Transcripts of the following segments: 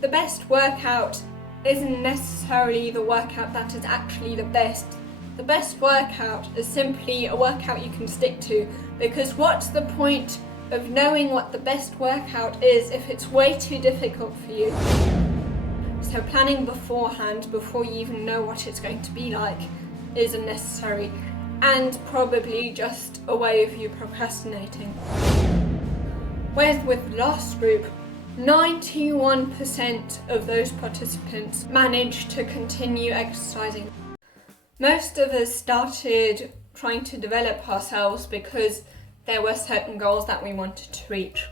The best workout isn't necessarily the workout that is actually the best. The best workout is simply a workout you can stick to, because what's the point of knowing what the best workout is if it's way too difficult for you? So planning beforehand, before you even know what it's going to be like, is unnecessary and probably just a way of you procrastinating. Whereas with the last group, 91% of those participants managed to continue exercising. Most of us started trying to develop ourselves because there were certain goals that we wanted to reach,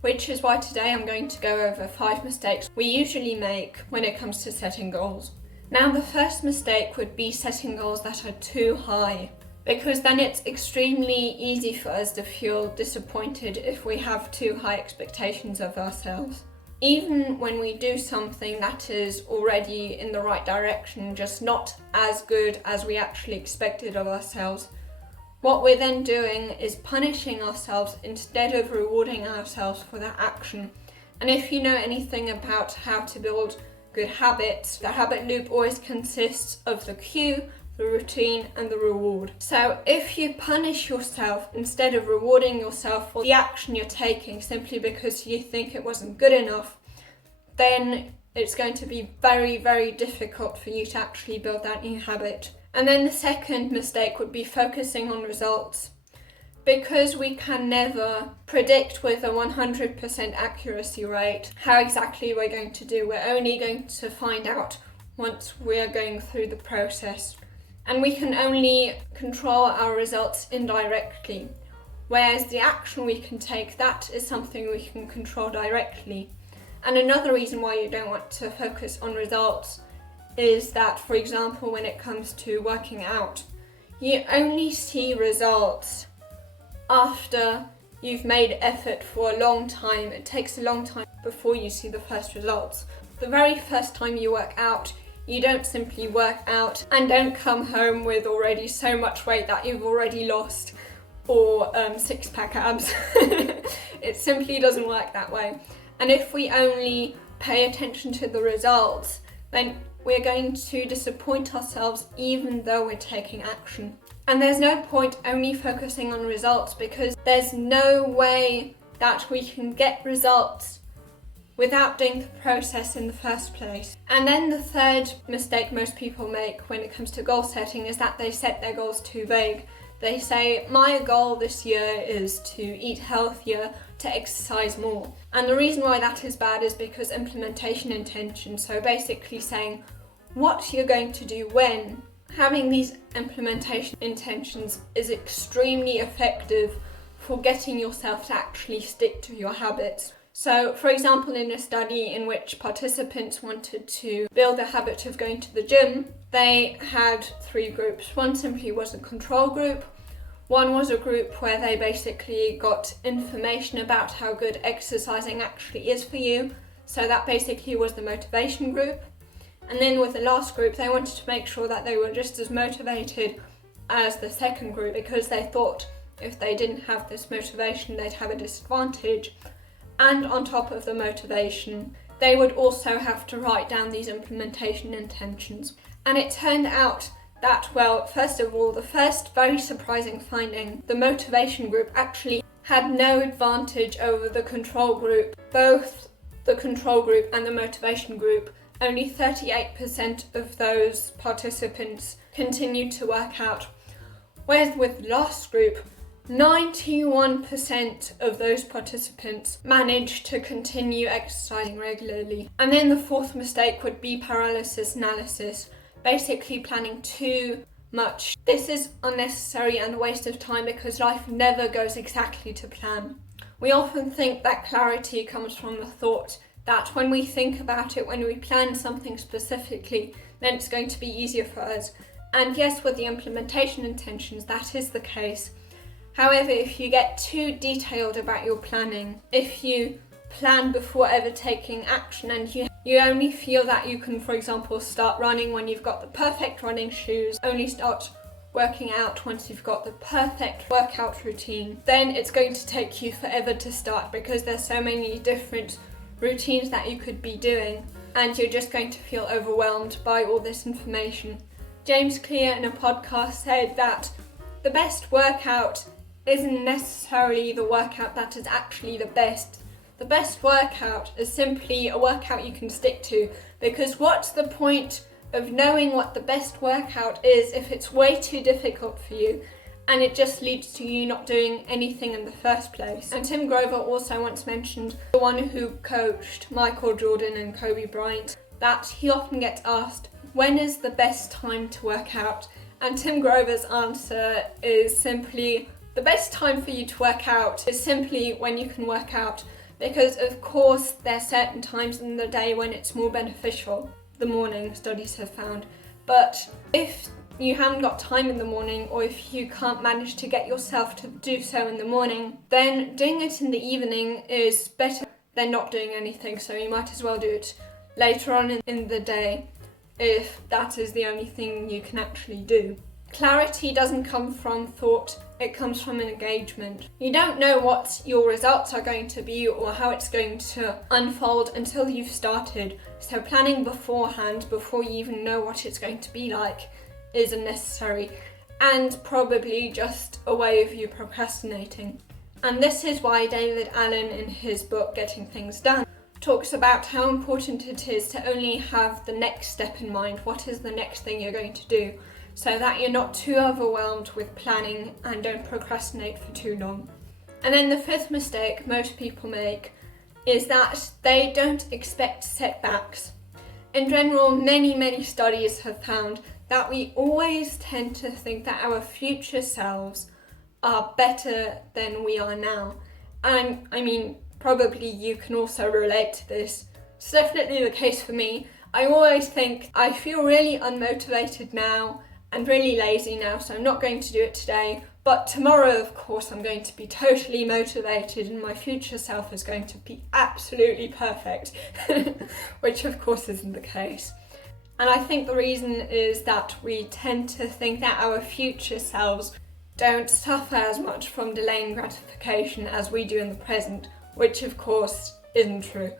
which is why today I'm going to go over 5 mistakes we usually make when it comes to setting goals. Now, the first mistake would be setting goals that are too high, because then it's extremely easy for us to feel disappointed if we have too high expectations of ourselves. Even when we do something that is already in the right direction, just not as good as we actually expected of ourselves, what we're then doing is punishing ourselves instead of rewarding ourselves for that action. And if you know anything about how to build good habits, the habit loop always consists of the cue, the routine, and the reward. So if you punish yourself instead of rewarding yourself for the action you're taking simply because you think it wasn't good enough, then it's going to be very, very difficult for you to actually build that new habit. And then the second mistake would be focusing on results. Because we can never predict with a 100% accuracy rate how exactly we're going to do. We're only going to find out once we're going through the process. And we can only control our results indirectly, whereas the action we can take, that is something we can control directly. And another reason why you don't want to focus on results is that, for example, when it comes to working out, you only see results after you've made effort for a long time. It takes a long time before you see the first results. The very first time you work out, you don't simply work out and don't come home with already so much weight that you've already lost, or 6-pack abs. It simply doesn't work that way. And if we only pay attention to the results, then we're going to disappoint ourselves even though we're taking action. And there's no point only focusing on results, because there's no way that we can get results without doing the process in the first place. And then the third mistake most people make when it comes to goal setting is that they set their goals too vague. They say, my goal this year is to eat healthier, to exercise more. And the reason why that is bad is because implementation intention, so basically saying what you're going to do when, having these implementation intentions is extremely effective for getting yourself to actually stick to your habits. So, for example, in a study in which participants wanted to build the habit of going to the gym, they had 3 groups. One simply was a control group. One was a group where they basically got information about how good exercising actually is for you. So that basically was the motivation group. And then with the last group, they wanted to make sure that they were just as motivated as the second group, because they thought if they didn't have this motivation, they'd have a disadvantage. And on top of the motivation, they would also have to write down these implementation intentions. And it turned out that, well, first of all, the first very surprising finding, the motivation group actually had no advantage over the control group. Both the control group and the motivation group, only 38% of those participants continued to work out. Whereas with the last group, 91% of those participants managed to continue exercising regularly. And then the fourth mistake would be paralysis analysis, basically planning too much. This is unnecessary and a waste of time because life never goes exactly to plan. We often think that clarity comes from the thought that when we think about it, when we plan something specifically, then it's going to be easier for us. And yes, with the implementation intentions, that is the case. However, if you get too detailed about your planning, if you plan before ever taking action and you only feel that you can, for example, start running when you've got the perfect running shoes, only start working out once you've got the perfect workout routine, then it's going to take you forever to start because there's so many different routines that you could be doing, and you're just going to feel overwhelmed by all this information. James Clear in a podcast said that the best workout isn't necessarily the workout that is actually the best. The best workout is simply a workout you can stick to, because what's the point of knowing what the best workout is if it's way too difficult for you and it just leads to you not doing anything in the first place. And Tim Grover also once mentioned, the one who coached Michael Jordan and Kobe Bryant, that he often gets asked, when is the best time to work out? And Tim Grover's answer is simply, the best time for you to work out is simply when you can work out, because of course there are certain times in the day when it's more beneficial. The morning, studies have found. But if you haven't got time in the morning, or if you can't manage to get yourself to do so in the morning, then doing it in the evening is better than not doing anything. So you might as well do it later on in the day if that is the only thing you can actually do. Clarity doesn't come from thought, it comes from engagement. You don't know what your results are going to be or how it's going to unfold until you've started. So planning beforehand, before you even know what it's going to be like, is unnecessary and probably just a way of you procrastinating. And this is why David Allen, in his book Getting Things Done, talks about how important it is to only have the next step in mind. What is the next thing you're going to do? So that you're not too overwhelmed with planning and don't procrastinate for too long. And then the fifth mistake most people make is that they don't expect setbacks. In general, many studies have found that we always tend to think that our future selves are better than we are now. And I mean, probably you can also relate to this. It's definitely the case for me. I always think I feel really unmotivated now and really lazy now, so I'm not going to do it today. But tomorrow, of course, I'm going to be totally motivated and my future self is going to be absolutely perfect, which of course isn't the case. And I think the reason is that we tend to think that our future selves don't suffer as much from delaying gratification as we do in the present, which of course isn't true.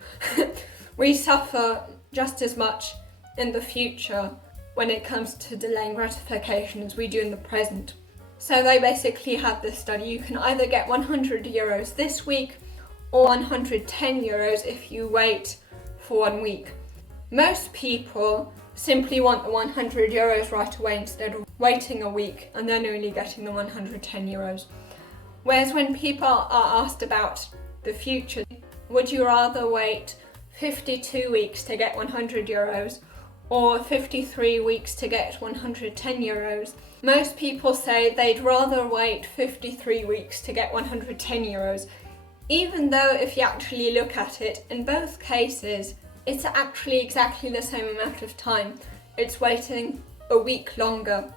We suffer just as much in the future when it comes to delaying gratification as we do in the present. So they basically had this study. You can either get €100 this week or €110 if you wait for 1 week. Most people simply want the €100 right away instead of waiting a week and then only getting the €110. Whereas when people are asked about the future, would you rather wait 52 weeks to get €100 or 53 weeks to get €110? Most people say they'd rather wait 53 weeks to get €110, even though if you actually look at it, in both cases, it's actually exactly the same amount of time. It's waiting a week longer.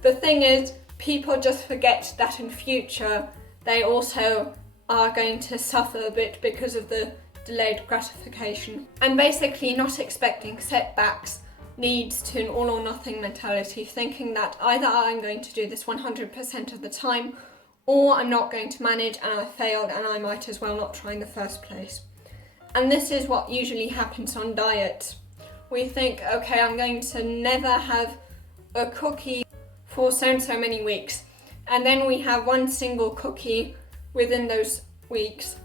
The thing is, people just forget that in future, they also are going to suffer a bit because of the delayed gratification. And basically not expecting setbacks leads to an all or nothing mentality, thinking that either I'm going to do this 100% of the time or I'm not going to manage and I failed and I might as well not try in the first place. And this is what usually happens on diets. We think, okay, I'm going to never have a cookie for so and so many weeks. And then we have one single cookie within those weeks.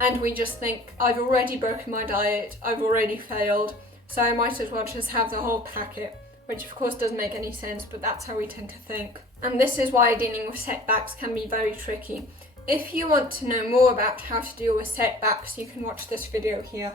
And we just think, I've already broken my diet, I've already failed, so I might as well just have the whole packet, which of course doesn't make any sense, but that's how we tend to think. And this is why dealing with setbacks can be very tricky. If you want to know more about how to deal with setbacks, you can watch this video here.